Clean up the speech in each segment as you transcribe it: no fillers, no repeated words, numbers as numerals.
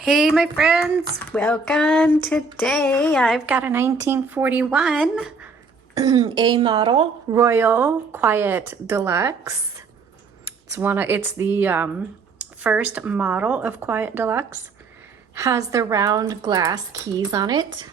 Hey my friends, welcome. Today I've got a 1941 A model Royal Quiet Deluxe. It's the first model of Quiet Deluxe. Has the round glass keys on it.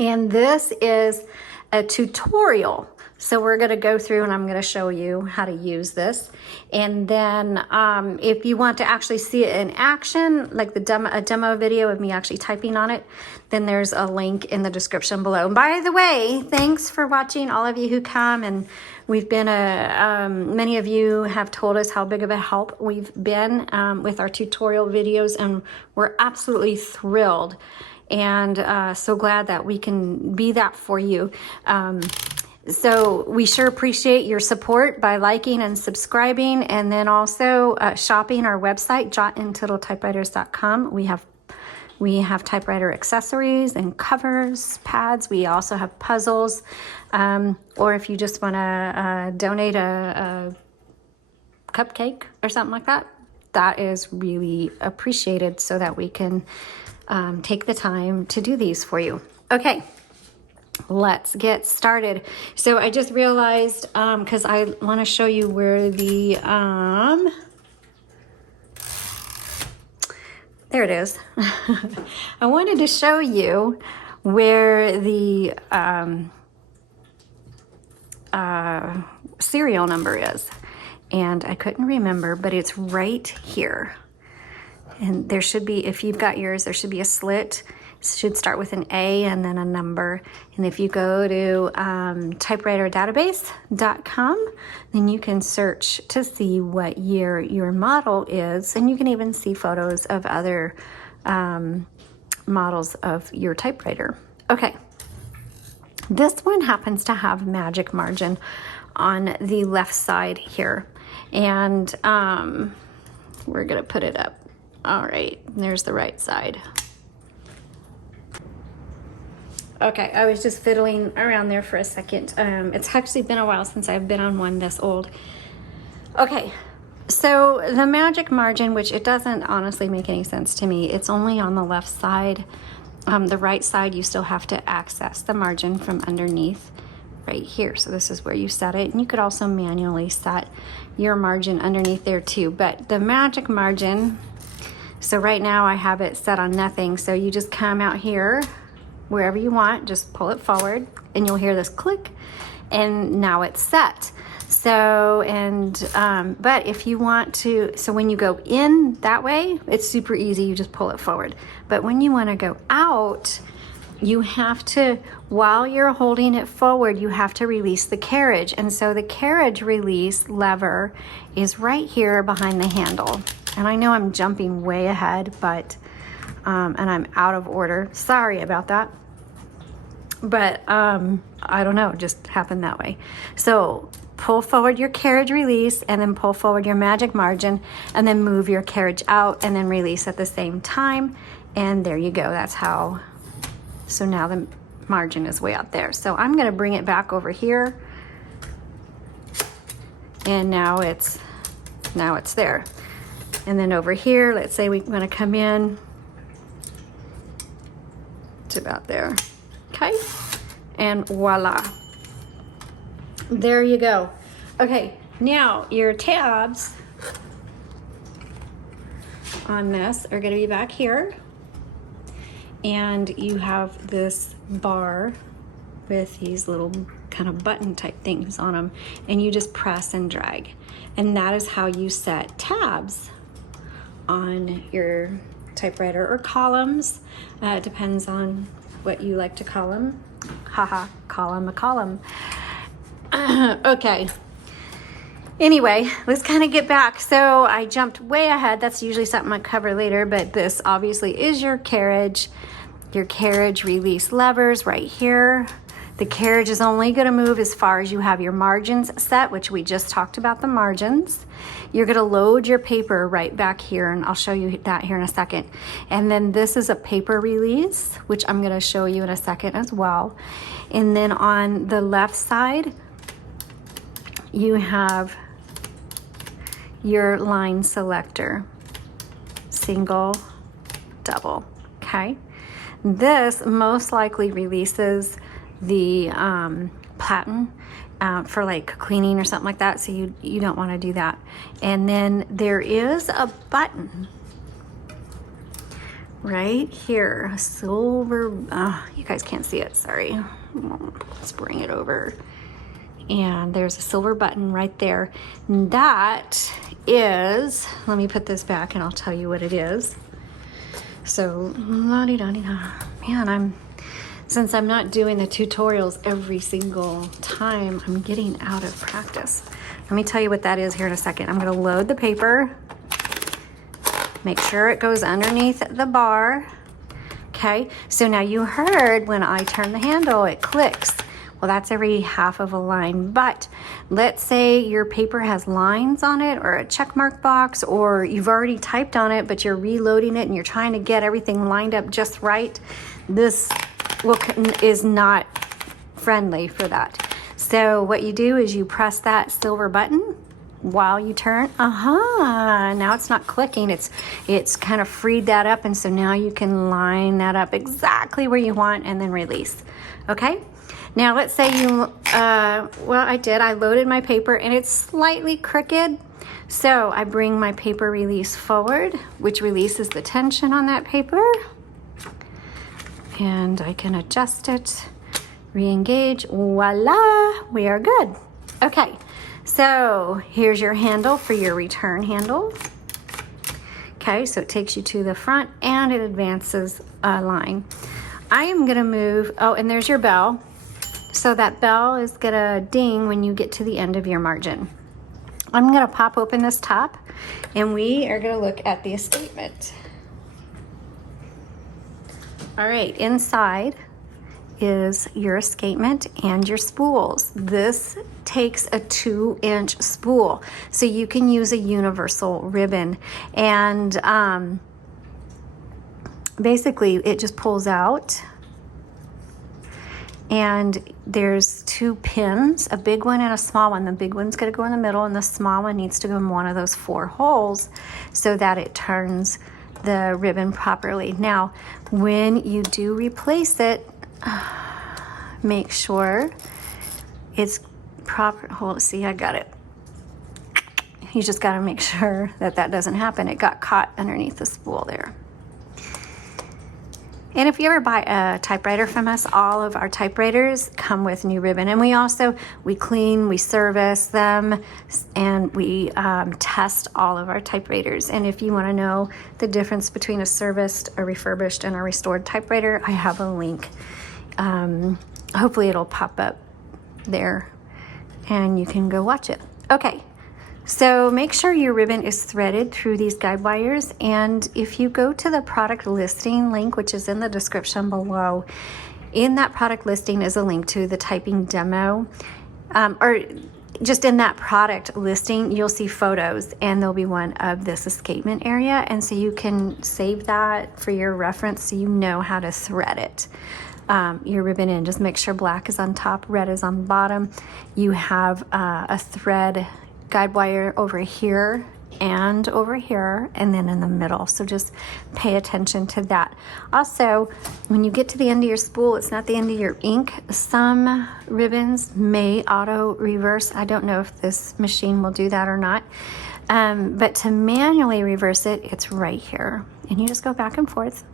And this is a tutorial. So we're going to go through and I'm going to show you how to use this. And then if you want to actually see it in action, like a demo video of me actually typing on it, then there's a link in the description below. And by the way, thanks for watching, all of you who come. And we've been many of you have told us how big of a help we've been with our tutorial videos, and we're absolutely thrilled and so glad that we can be that for you. So we sure appreciate your support by liking and subscribing, and then also shopping our website, jotandtittletypewriters.com. We have typewriter accessories and covers, pads. We also have puzzles, or if you just want to donate a cupcake or something like that, that is really appreciated so that we can take the time to do these for you. Okay. Let's get started. So I just realized, because I want to show you where the, there it is. I wanted to show you where the serial number is. And I couldn't remember, but it's right here. And there should be, if you've got yours, there should be a slit. It should start with an A and then a number. And if you go to typewriterdatabase.com, then you can search to see what year your model is. And you can even see photos of other models of your typewriter. Okay. This one happens to have magic margin on the left side here. And we're going to put it up. All right, there's the right side. Okay, I was just fiddling around there for a second. It's actually been a while since I've been on one this old. Okay, so the magic margin, which it doesn't honestly make any sense to me, it's only on the left side. The right side, you still have to access the margin from underneath right here. So this is where you set it. And you could also manually set your margin underneath there too. But the magic margin, so right now I have it set on nothing. So you just come out here, wherever you want, just pull it forward and you'll hear this click, and now it's set. So, but if you want to, so when you go in that way, it's super easy, you just pull it forward. But when you want to go out, you have to, while you're holding it forward, you have to release the carriage. And so the carriage release lever is right here behind the handle. And I know I'm jumping way ahead, but and I'm out of order. Sorry about that. But I don't know, it just happened that way. So pull forward your carriage release, and then pull forward your magic margin, and then move your carriage out and then release at the same time. And there you go. That's how. So now the margin is way out there. So I'm going to bring it back over here. And now it's there. And then over here, let's say we want to come in. It's about there. Okay. And voila. There you go. Okay. Now your tabs on this are going to be back here. And you have this bar with these little kind of button type things on them. And you just press and drag. And that is how you set tabs on your typewriter, or columns. It depends on what you like to call them. Haha, call them a column. Okay. Anyway, let's kind of get back. So I jumped way ahead. That's usually something I cover later, but this obviously is your carriage release levers right here. The carriage is only going to move as far as you have your margins set, which we just talked about the margins. You're going to load your paper right back here, and I'll show you that here in a second. And then this is a paper release, which I'm going to show you in a second as well. And then on the left side, you have your line selector, single, double, okay? This most likely releases the platen for like cleaning or something like that, so you don't want to do that. And then there is a button right here, a silver, you guys can't see it, sorry. Let's bring it over. And there's a silver button right there. And that is, let me put this back and I'll tell you what it is. So, man, since I'm not doing the tutorials every single time, I'm getting out of practice. Let me tell you what that is here in a second. I'm gonna load the paper, make sure it goes underneath the bar. Okay, so now you heard when I turn the handle, it clicks. Well, that's every half of a line, but let's say your paper has lines on it or a check mark box, or you've already typed on it, but you're reloading it and you're trying to get everything lined up just right. This is not friendly for that. So what you do is you press that silver button while you turn. Now it's not clicking, it's kind of freed that up, and so now you can line that up exactly where you want and then release. Okay, now let's say you I loaded my paper and it's slightly crooked, so I bring my paper release forward, which releases the tension on that paper, and I can adjust it, re-engage, voila, we are good. Okay, so here's your handle for your return handle. Okay, so it takes you to the front and it advances a line. I am gonna move, and there's your bell. So that bell is gonna ding when you get to the end of your margin. I'm gonna pop open this top and we are gonna look at the escapement. All right, inside is your escapement and your spools. This takes a 2-inch spool, so you can use a universal ribbon, and basically it just pulls out, and there's 2 pins, a big one and a small one. The big one's gonna go in the middle and the small one needs to go in one of those 4 holes so that it turns the ribbon properly. Now, when you do replace it, make sure it's proper. Hold, see, I got it. You just got to make sure that that doesn't happen. It got caught underneath the spool there. And if you ever buy a typewriter from us, all of our typewriters come with new ribbon. And we clean, we service them, and we test all of our typewriters. And if you want to know the difference between a serviced, a refurbished, and a restored typewriter, I have a link. Hopefully it'll pop up there and you can go watch it. Okay, so make sure your ribbon is threaded through these guide wires, and if you go to the product listing link, which is in the description below, in that product listing is a link to the typing demo, or just in that product listing you'll see photos, and there'll be one of this escapement area, and so you can save that for your reference so you know how to thread it. Your ribbon in. Just make sure black is on top, red is on the bottom. You have a thread guide wire over here and over here, and then in the middle. So just pay attention to that. Also, when you get to the end of your spool, it's not the end of your ink. Some ribbons may auto reverse. I don't know if this machine will do that or not. But to manually reverse it, it's right here. And you just go back and forth.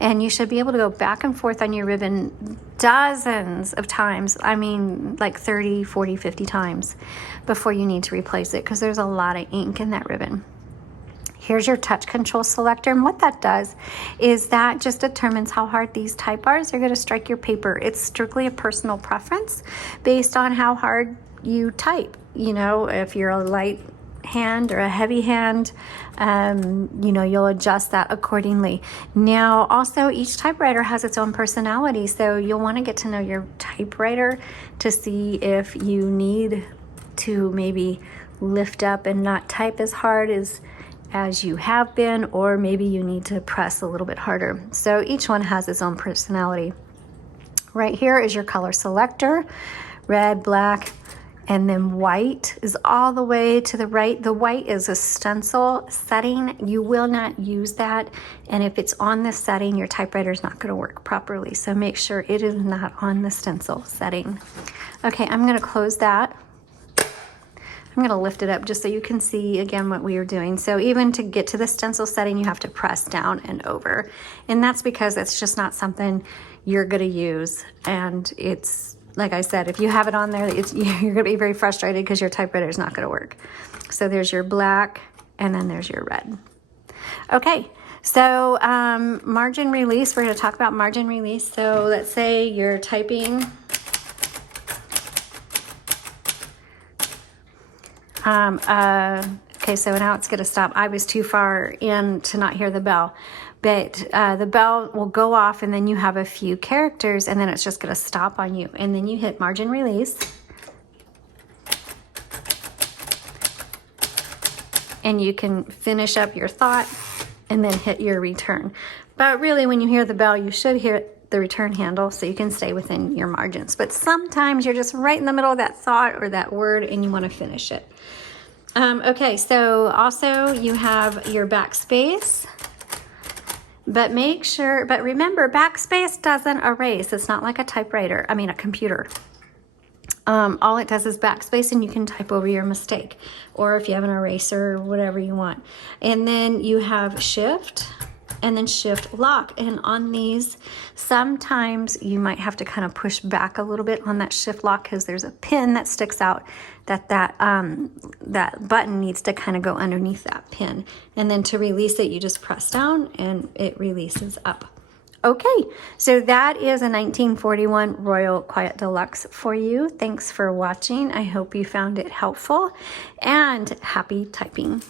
And you should be able to go back and forth on your ribbon dozens of times. I mean, like 30, 40, 50 times before you need to replace it, because there's a lot of ink in that ribbon. Here's your touch control selector, and what that does is that just determines how hard these type bars are going to strike your paper. It's strictly a personal preference based on how hard you type. You know, if you're a light hand or a heavy hand, you know, you'll adjust that accordingly. Now, also, each typewriter has its own personality, so you'll want to get to know your typewriter to see if you need to maybe lift up and not type as hard as you have been, or maybe you need to press a little bit harder. So each one has its own personality. Right here is your color selector: red, black, And then white is all the way to the right. The white is a stencil setting. You will not use that. And if it's on this setting, your typewriter is not going to work properly. So make sure it is not on the stencil setting. Okay, I'm going to close that. I'm going to lift it up just so you can see again what we are doing. So even to get to the stencil setting, you have to press down and over. And that's because it's just not something you're going to use. And it's, like I said, if you have it on there, you're going to be very frustrated because your typewriter is not going to work. So there's your black and then there's your red. Okay, so margin release, we're going to talk about margin release. So let's say you're typing. Okay, so now it's going to stop. I was too far in to not hear the bell. But the bell will go off and then you have a few characters and then it's just going to stop on you. And then you hit margin release. And you can finish up your thought and then hit your return. But really when you hear the bell, you should hear the return handle so you can stay within your margins. But sometimes you're just right in the middle of that thought or that word and you want to finish it. Okay, so also you have your backspace. But remember, backspace doesn't erase. It's not like a typewriter, a computer. All it does is backspace and you can type over your mistake. Or if you have an eraser or whatever you want. And then you have shift and then shift lock. And on these, sometimes you might have to kind of push back a little bit on that shift lock because there's a pin that sticks out that button needs to kind of go underneath that pin. And then to release it, you just press down and it releases up. Okay, so that is a 1941 Royal Quiet Deluxe for you. Thanks for watching. I hope you found it helpful and happy typing.